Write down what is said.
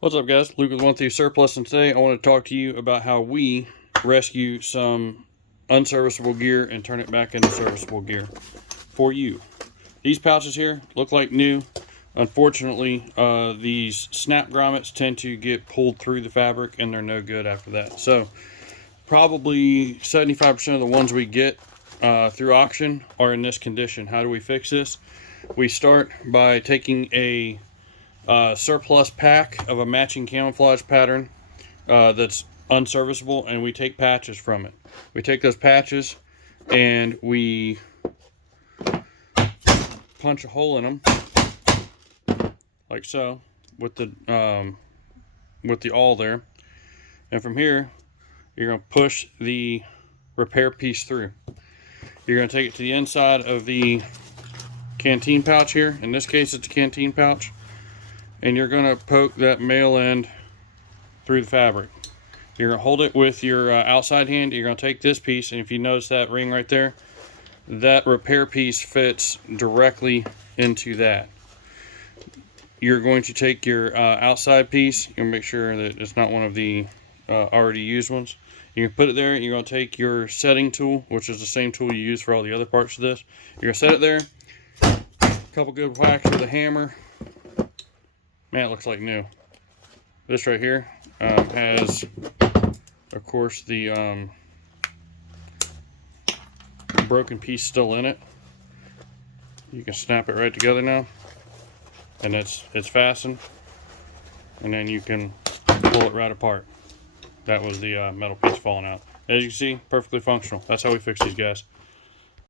What's up, guys? Luke with One Through Surplus, and today I want to talk to you about how we rescue some unserviceable gear and turn it back into serviceable gear for you. These pouches here look like new. Unfortunately, these snap grommets tend to get pulled through the fabric and they're no good after that. So probably 75% of the ones we get through auction are in this condition. How do we fix this? We start by taking a surplus pack of a matching camouflage pattern that's unserviceable, and we take patches from it. We take those patches and we punch a hole in them like so with the awl there, and from here you're going to push the repair piece through. You're going to take it to the inside of the canteen pouch here. In this case it's a canteen pouch, and you're going to poke that male end through the fabric. You're going to hold it with your outside hand. You're going to take this piece, and if you notice that ring right there, that repair piece fits directly into that. You're going to take your outside piece and make sure that it's not one of the already used ones. You can put it there. You're going to take your setting tool, which is the same tool you use for all the other parts of this. You're going to set it there. A couple good whacks with a hammer. Man, it looks like new. This right here has, of course, the broken piece still in it. You can snap it right together now, and it's fastened, and then you can pull it right apart. That was the metal piece falling out. As you can see, perfectly functional. That's how we fix these guys.